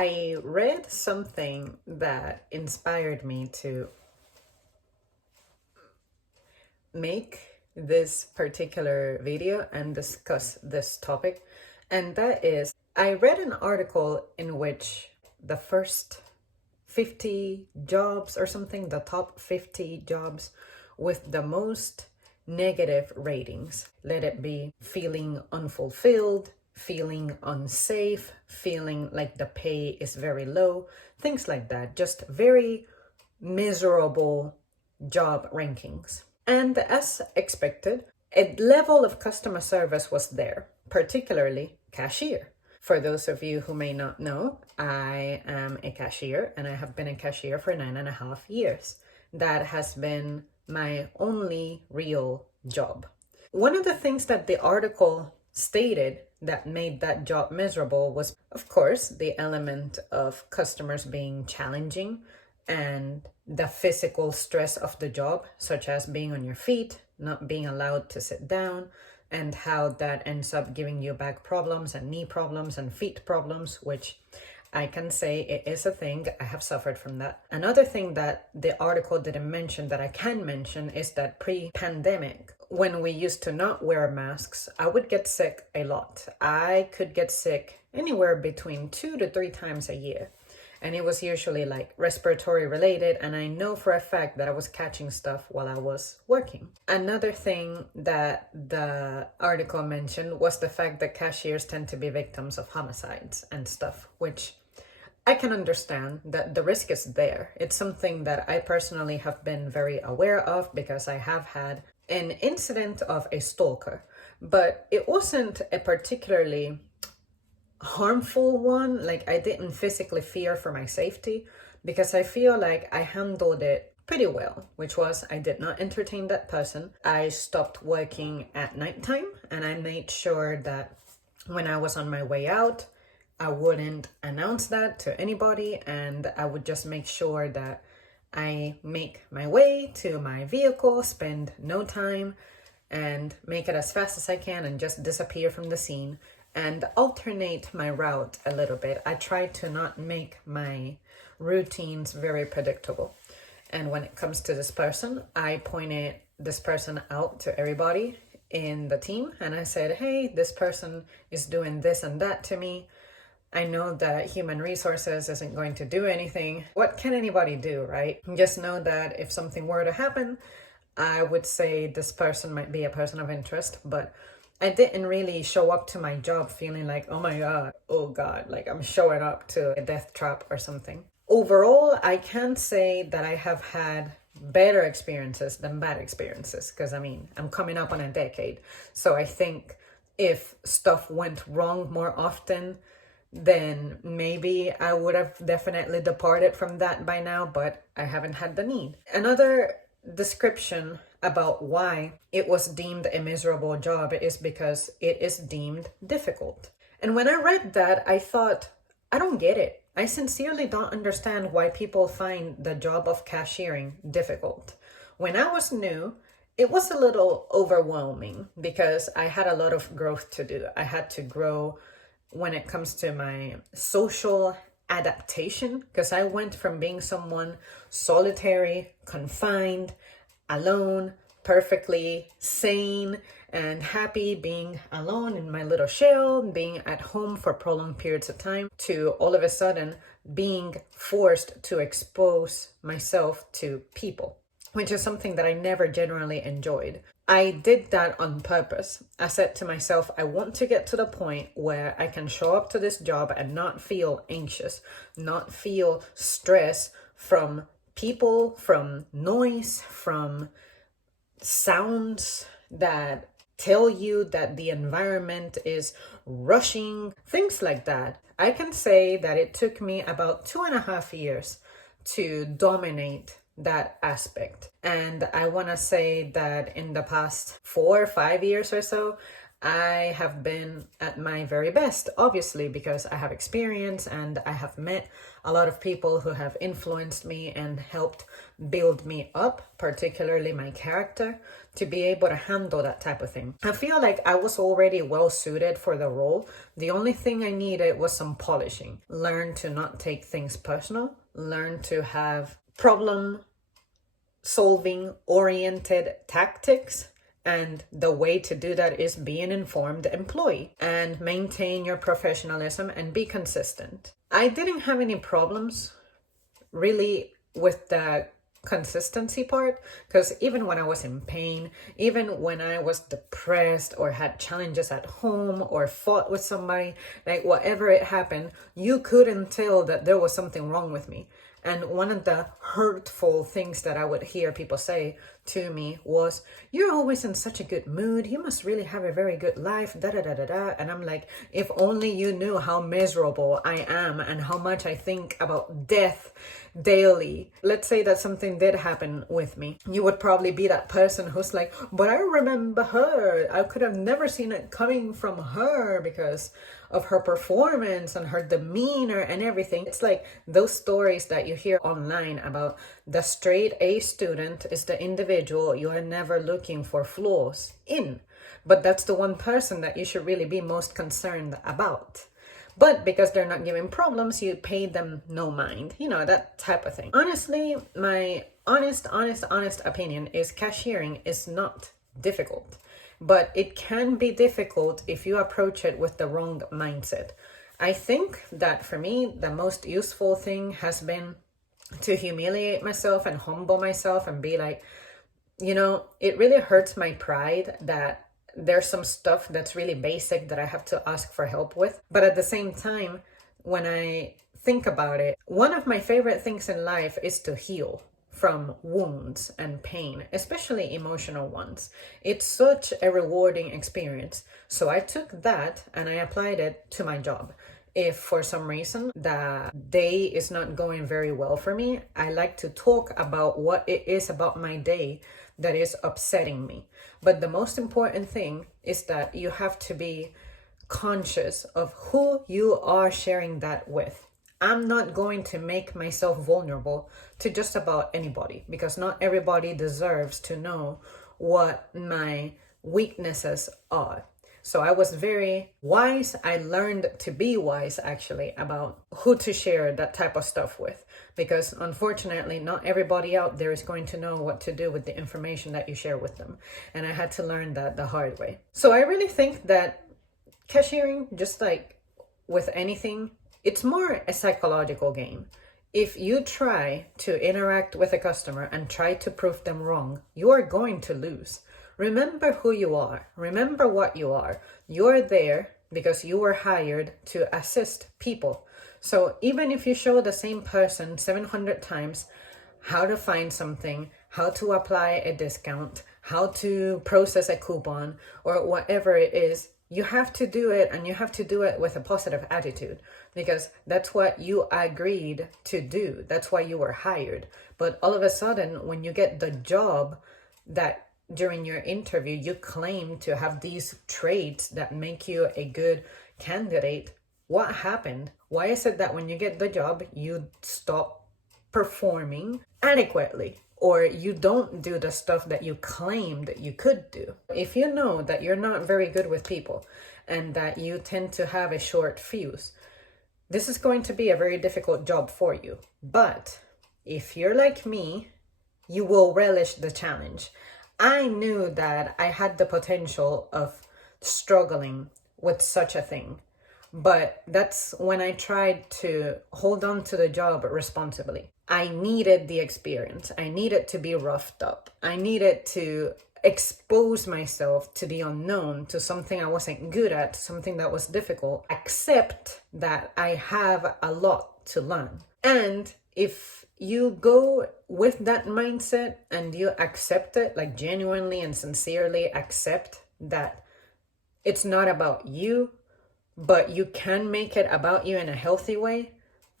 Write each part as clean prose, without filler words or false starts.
I read something that inspired me to make this particular video and discuss this topic. And that is, I read an article in which the first 50 jobs or something, the top 50 jobs with the most negative ratings, let it be feeling unfulfilled, feeling unsafe, feeling like the pay is very low, things like that, just very miserable job rankings. And as expected, a level of customer service was there, particularly cashier. For those of you who may not know, I am a cashier and I have been a cashier for 9.5 years. That has been my only real job. One of the things that the article stated that made that job miserable was, of course, the element of customers being challenging and the physical stress of the job, such as being on your feet, not being allowed to sit down, and how that ends up giving you back problems and knee problems and feet problems, which I can say it is a thing. I have suffered from that. Another thing that the article didn't mention that I can mention is that pre-pandemic, when we used to not wear masks, I would get sick a lot. I could get sick anywhere between 2 to 3 times a year. And it was usually like respiratory related. And I know for a fact that I was catching stuff while I was working. Another thing that the article mentioned was the fact that cashiers tend to be victims of homicides and stuff, which I can understand that the risk is there. It's something that I personally have been very aware of because I have had an incident of a stalker, but it wasn't a particularly harmful one. Like, I didn't physically fear for my safety because I feel like I handled it pretty well, which was I did not entertain that person. I stopped working at nighttime and I made sure that when I was on my way out, I wouldn't announce that to anybody, and I would just make sure that I make my way to my vehicle, spend no time, and make it as fast as I can and just disappear from the scene and alternate my route a little bit. I try to not make my routines very predictable. And when it comes to this person, I pointed this person out to everybody in the team and I said, hey, this person is doing this and that to me. I know that human resources isn't going to do anything. What can anybody do, right? Just know that if something were to happen, I would say this person might be a person of interest, but I didn't really show up to my job feeling like, oh my God, like I'm showing up to a death trap or something. Overall, I can say that I have had better experiences than bad experiences, because I'm coming up on a decade. So I think if stuff went wrong more often, then maybe I would have definitely departed from that by now, but I haven't had the need. Another description about why it was deemed a miserable job is because it is deemed difficult. And when I read that, I thought, I don't get it. I sincerely don't understand why people find the job of cashiering difficult. When I was new, it was a little overwhelming because I had a lot of growth to do. I had to grow when it comes to my social adaptation, because I went from being someone solitary, confined, alone, perfectly sane and happy being alone in my little shell, being at home for prolonged periods of time, to all of a sudden being forced to expose myself to people, which is something that I never generally enjoyed. I did that on purpose. I said to myself, I want to get to the point where I can show up to this job and not feel anxious, not feel stress from people, from noise, from sounds that tell you that the environment is rushing, things like that. I can say that it took me about 2.5 years to dominate that aspect. And I want to say that in the past 4 or 5 years or so, I have been at my very best, obviously, because I have experience and I have met a lot of people who have influenced me and helped build me up, particularly my character, to be able to handle that type of thing. I feel like I was already well suited for the role. The only thing I needed was some polishing. Learn to not take things personal, learn to have problem solving oriented tactics. And the way to do that is be an informed employee and maintain your professionalism and be consistent. I didn't have any problems really with the consistency part, because even when I was in pain, even when I was depressed or had challenges at home or fought with somebody, like whatever it happened, you couldn't tell that there was something wrong with me. And one of the hurtful things that I would hear people say to me was, "You're always in such a good mood. You must really have a very good life, da da da da da." And I'm like, if only you knew how miserable I am and how much I think about death daily. Let's say that something did happen with me. You would probably be that person who's like, "But I remember her. I could have never seen it coming from her because of her performance and her demeanor and everything." It's like those stories that you hear online about the straight A student is the individual you are never looking for flaws in. But that's the one person that you should really be most concerned about. But because they're not giving problems, you pay them no mind. You know, that type of thing. Honestly, my honest opinion is cashiering is not difficult. But it can be difficult if you approach it with the wrong mindset. I think that for me, the most useful thing has been to humiliate myself and humble myself and be like, you know, it really hurts my pride that there's some stuff that's really basic that I have to ask for help with. But at the same time, when I think about it, one of my favorite things in life is to heal from wounds and pain, especially emotional ones. It's such a rewarding experience. So I took that and I applied it to my job. If for some reason the day is not going very well for me, I like to talk about what it is about my day that is upsetting me. But the most important thing is that you have to be conscious of who you are sharing that with. I'm not going to make myself vulnerable to just about anybody, because not everybody deserves to know what my weaknesses are. So I was very wise. I learned to be wise, actually, about who to share that type of stuff with. Because unfortunately, not everybody out there is going to know what to do with the information that you share with them. And I had to learn that the hard way. So I really think that cashiering, just like with anything, it's more a psychological game. If you try to interact with a customer and try to prove them wrong, you are going to lose. Remember who you are. Remember what you are. You're there because you were hired to assist people. So even if you show the same person 700 times how to find something, how to apply a discount, how to process a coupon, or whatever it is, you have to do it, and you have to do it with a positive attitude, because that's what you agreed to do. That's why you were hired. But all of a sudden, when you get the job that during your interview you claim to have these traits that make you a good candidate, what happened? Why is it that when you get the job, you stop performing adequately? Or you don't do the stuff that you claimed you could do? If you know that you're not very good with people and that you tend to have a short fuse, this is going to be a very difficult job for you. But if you're like me, you will relish the challenge. I knew that I had the potential of struggling with such a thing. But that's when I tried to hold on to the job responsibly. I needed the experience. I needed to be roughed up. I needed to expose myself to the unknown, to something I wasn't good at, something that was difficult. Accept that I have a lot to learn. And if you go with that mindset and you accept it, like genuinely and sincerely accept that it's not about you, but you can make it about you in a healthy way,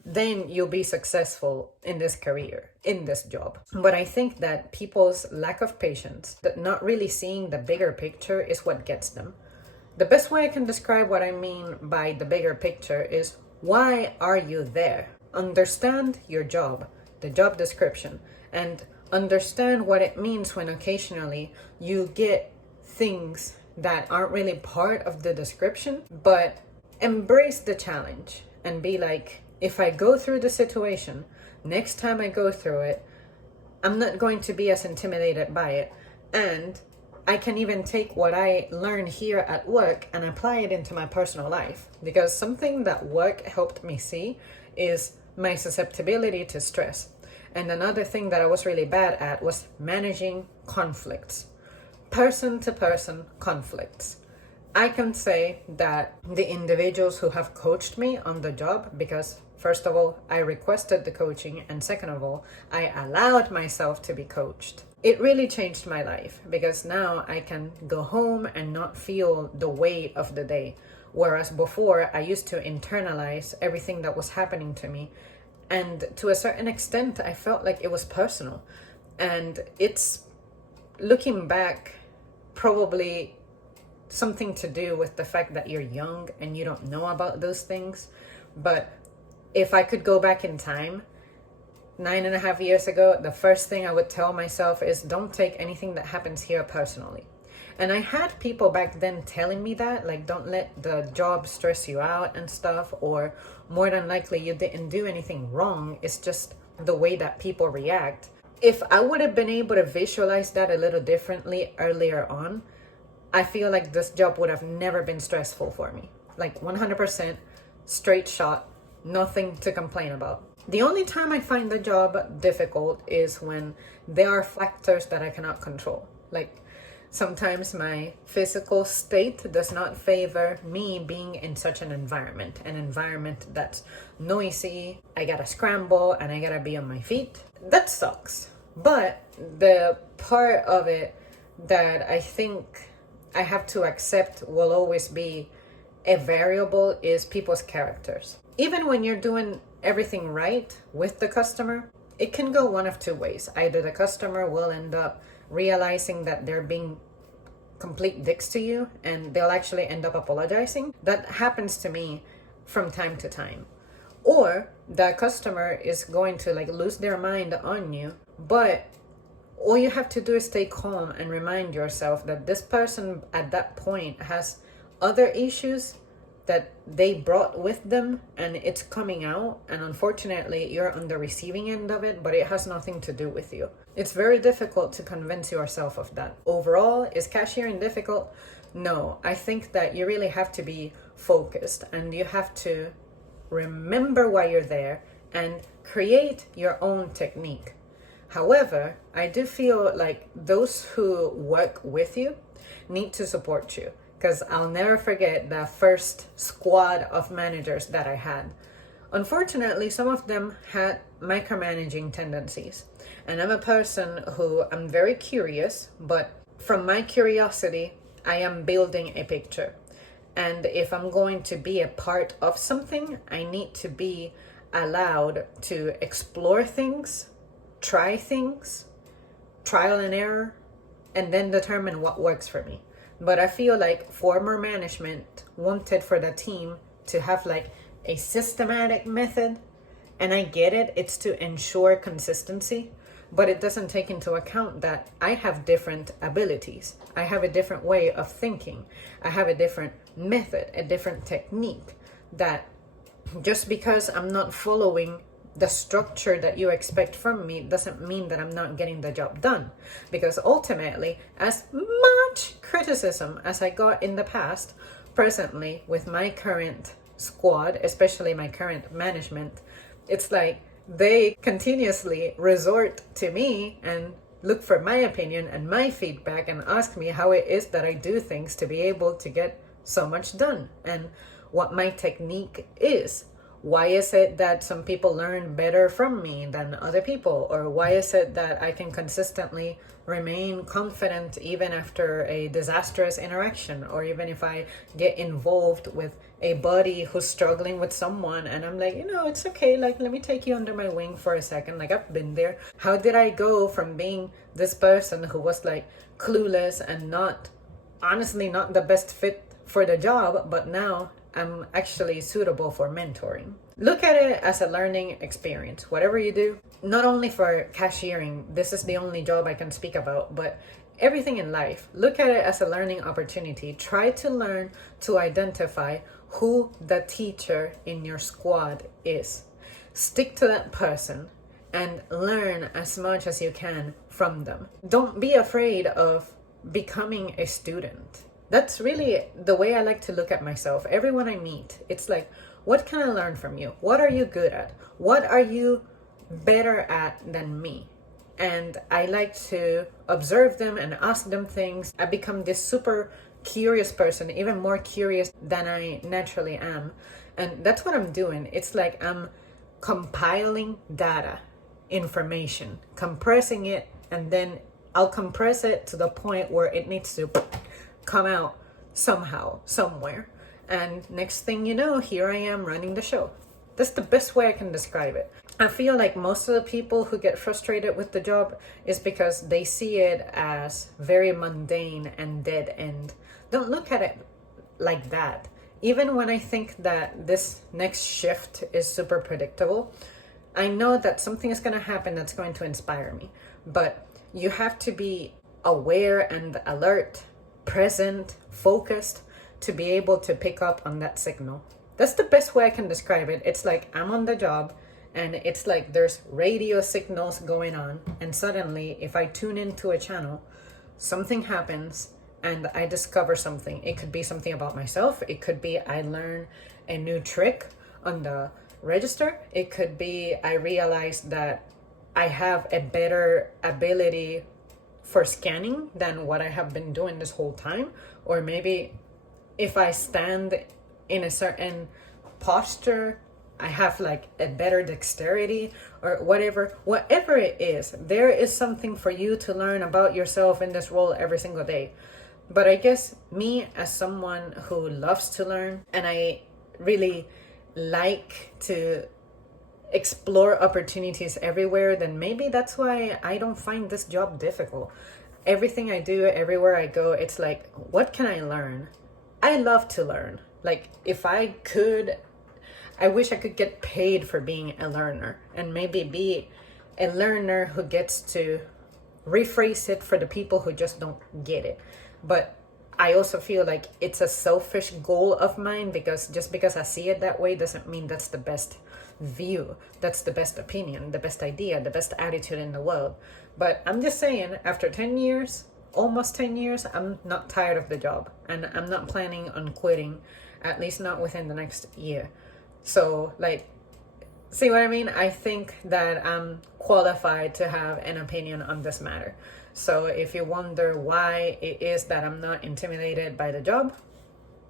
then you'll be successful in this career, in this job. But I think that people's lack of patience, that not really seeing the bigger picture, is what gets them. The best way I can describe what I mean by the bigger picture is, why are you there? Understand your job, the job description, and understand what it means when occasionally you get things that aren't really part of the description, but embrace the challenge and be like, if I go through the situation, next time I go through it, I'm not going to be as intimidated by it. And I can even take what I learn here at work and apply it into my personal life. Because something that work helped me see is my susceptibility to stress. And another thing that I was really bad at was managing conflicts, person to person conflicts. I can say that the individuals who have coached me on the job, because first of all, I requested the coaching, and second of all, I allowed myself to be coached. It really changed my life, because now I can go home and not feel the weight of the day. Whereas before, I used to internalize everything that was happening to me. And to a certain extent, I felt like it was personal. And it's, looking back, probably something to do with the fact that you're young and you don't know about those things. But if I could go back in time, 9.5 years ago, the first thing I would tell myself is, don't take anything that happens here personally. And I had people back then telling me that, like, don't let the job stress you out and stuff, or more than likely you didn't do anything wrong, it's just the way that people react. If I would have been able to visualize that a little differently earlier on, I feel like this job would have never been stressful for me. Like 100% straight shot, nothing to complain about. The only time I find the job difficult is when there are factors that I cannot control. Like sometimes my physical state does not favor me being in such an environment that's noisy. I gotta scramble and I gotta be on my feet. That sucks. But the part of it that I think I have to accept will always be a variable is people's characters. Even when you're doing everything right with the customer, it can go one of two ways. Either the customer will end up realizing that they're being complete dicks to you and they'll actually end up apologizing. That happens to me from time to time. Or the customer is going to like lose their mind on you, but all you have to do is stay calm and remind yourself that this person at that point has other issues that they brought with them and it's coming out, and unfortunately you're on the receiving end of it, but it has nothing to do with you. It's very difficult to convince yourself of that. Overall, is cashiering difficult? No, I think that you really have to be focused and you have to remember why you're there and create your own technique. However, I do feel like those who work with you need to support you, because I'll never forget the first squad of managers that I had. Unfortunately, some of them had micromanaging tendencies. And I'm a person who I'm very curious, but from my curiosity, I am building a picture. And if I'm going to be a part of something, I need to be allowed to explore things, try things, trial and error, and then determine what works for me. But I feel like former management wanted for the team to have like a systematic method. And I get it, it's to ensure consistency, but it doesn't take into account that I have different abilities. I have a different way of thinking. I have a different method, a different technique, that just because I'm not following the structure that you expect from me doesn't mean that I'm not getting the job done. Because ultimately, as much criticism as I got in the past, presently with my current squad, especially my current management, it's like they continuously resort to me and look for my opinion and my feedback and ask me how it is that I do things to be able to get so much done and what my technique is. Why is it that some people learn better from me than other people? Or why is it that I can consistently remain confident even after a disastrous interaction? Or even if I get involved with a buddy who's struggling with someone and I'm like, it's okay, like, let me take you under my wing for a second. Like, I've been there. How did I go from being this person who was like clueless and honestly not the best fit for the job, but now I'm actually suitable for mentoring. Look at it as a learning experience. Whatever you do, not only for cashiering, this is the only job I can speak about, but everything in life, look at it as a learning opportunity. Try to learn to identify who the teacher in your squad is. Stick to that person and learn as much as you can from them. Don't be afraid of becoming a student. That's really the way I like to look at myself. Everyone I meet, it's like, what can I learn from you? What are you good at? What are you better at than me? And I like to observe them and ask them things. I become this super curious person, even more curious than I naturally am. And that's what I'm doing. It's like I'm compiling data, information, compressing it, and then I'll compress it to the point where it needs to come out somehow, somewhere. And next thing you know, here I am running the show. That's the best way I can describe it. I feel like most of the people who get frustrated with the job is because they see it as very mundane and dead end. Don't look at it like that. Even when I think that this next shift is super predictable, I know that something is going to happen that's going to inspire me. But you have to be aware and alert, present, focused to be able to pick up on that signal. That's the best way I can describe it. It's like I'm on the job and it's like there's radio signals going on, and suddenly if I tune into a channel, something happens and I discover something. It could be something about myself. It could be I learn a new trick on the register. It could be I realize that I have a better ability for scanning than what I have been doing this whole time. Or maybe if I stand in a certain posture, I have like a better dexterity, or whatever it is. There is something for you to learn about yourself in this role every single day. But I guess me, as someone who loves to learn, and I really like to explore opportunities everywhere, then maybe that's why I don't find this job difficult. Everything I do, everywhere I go, it's like, what can I learn? I love to learn. Like, if I could, I wish I could get paid for being a learner, and maybe be a learner who gets to rephrase it for the people who just don't get it. But I also feel like it's a selfish goal of mine, because just because I see it that way doesn't mean that's the best view, that's the best opinion, the best idea, the best attitude in the world. But I'm just saying, after 10 years, almost 10 years, I'm not tired of the job, and I'm not planning on quitting, at least not within the next year. So, like, see what I mean? I think that I'm qualified to have an opinion on this matter. So if you wonder why it is that I'm not intimidated by the job,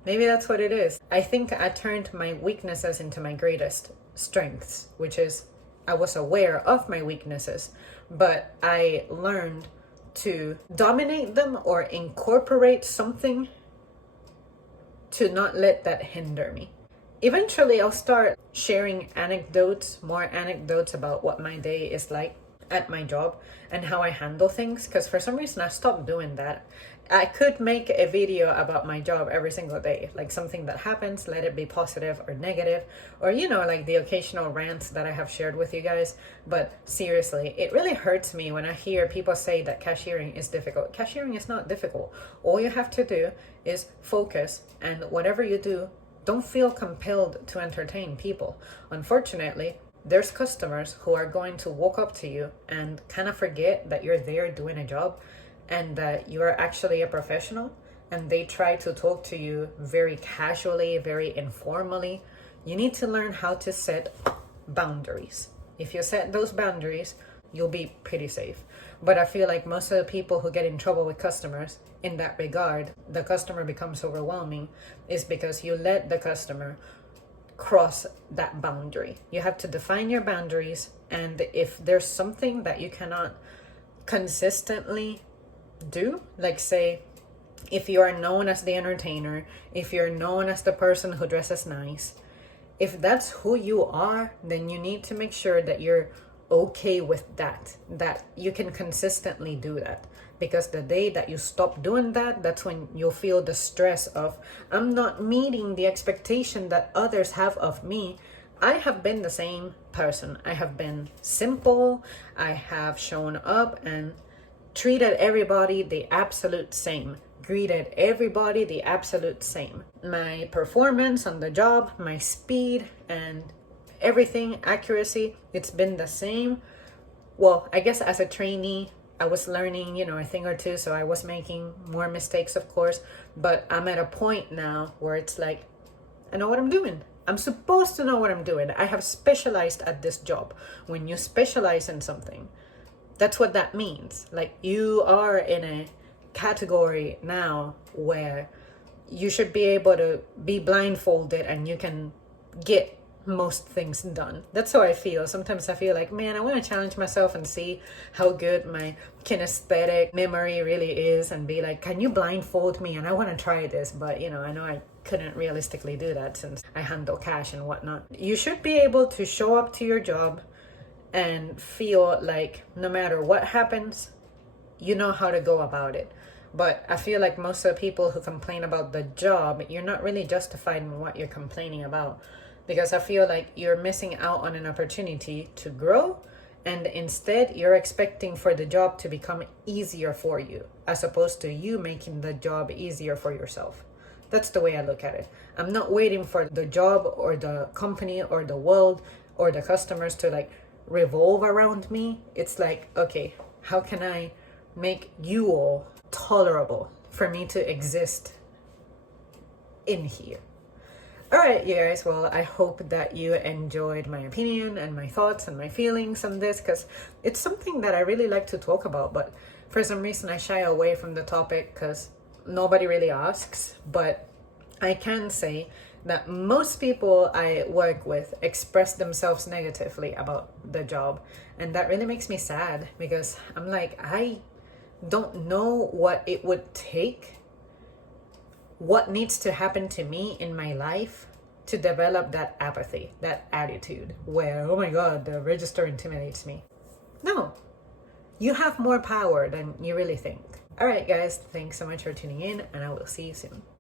maybe that's what it is. I think I turned my weaknesses into my greatest strengths, which is I was aware of my weaknesses, but I learned to dominate them or incorporate something to not let that hinder me. Eventually, I'll start sharing more anecdotes about what my day is like at my job and how I handle things, because for some reason I stopped doing that. I could make a video about my job every single day, like something that happens, let it be positive or negative, or like the occasional rants that I have shared with you guys. But seriously, it really hurts me when I hear people say that cashiering is difficult. Cashiering is not difficult. All you have to do is focus, and whatever you do, don't feel compelled to entertain people. Unfortunately, there's customers who are going to walk up to you and kind of forget that you're there doing a job and that you are actually a professional, and they try to talk to you very casually, very informally. You need to learn how to set boundaries. If you set those boundaries, you'll be pretty safe. But I feel like most of the people who get in trouble with customers in that regard, the customer becomes overwhelming, is because you let the customer cross that boundary. You have to define your boundaries, and if there's something that you cannot consistently do, like say, if you are known as the entertainer, if you're known as the person who dresses nice, if that's who you are, then you need to make sure that you're okay with that you can consistently do that. Because the day that you stop doing that, that's when you'll feel the stress of, I'm not meeting the expectation that others have of me. I have been the same person. I have been simple. I have shown up and treated everybody the absolute same. Greeted everybody the absolute same. My performance on the job, my speed, and everything, accuracy, it's been the same. Well, I guess as a trainee, I was learning, a thing or two, so I was making more mistakes, of course. But I'm at a point now where it's like, I know what I'm doing. I'm supposed to know what I'm doing. I have specialized at this job. When you specialize in something, that's what that means. Like, you are in a category now where you should be able to be blindfolded and you can get most things done. That's how I feel. Sometimes I feel like, man, I want to challenge myself and see how good my kinesthetic memory really is, and be like, can you blindfold me? And I want to try this, but I know I couldn't realistically do that since I handle cash and whatnot. You should be able to show up to your job and feel like no matter what happens, you know how to go about it. But I feel like most of the people who complain about the job, you're not really justified in what you're complaining about. Because I feel like you're missing out on an opportunity to grow, and instead you're expecting for the job to become easier for you, as opposed to you making the job easier for yourself. That's the way I look at it. I'm not waiting for the job or the company or the world or the customers to like revolve around me. It's like, okay, how can I make you all tolerable for me to exist in here? All right, you guys, well, I hope that you enjoyed my opinion and my thoughts and my feelings on this, because it's something that I really like to talk about, but for some reason I shy away from the topic because nobody really asks. But I can say that most people I work with express themselves negatively about the job, and that really makes me sad, because I'm like, I don't know what it would take, what needs to happen to me in my life to develop that apathy, that attitude where, oh my God, the register intimidates me. No, you have more power than you really think. All right, guys, thanks so much for tuning in, and I will see you soon.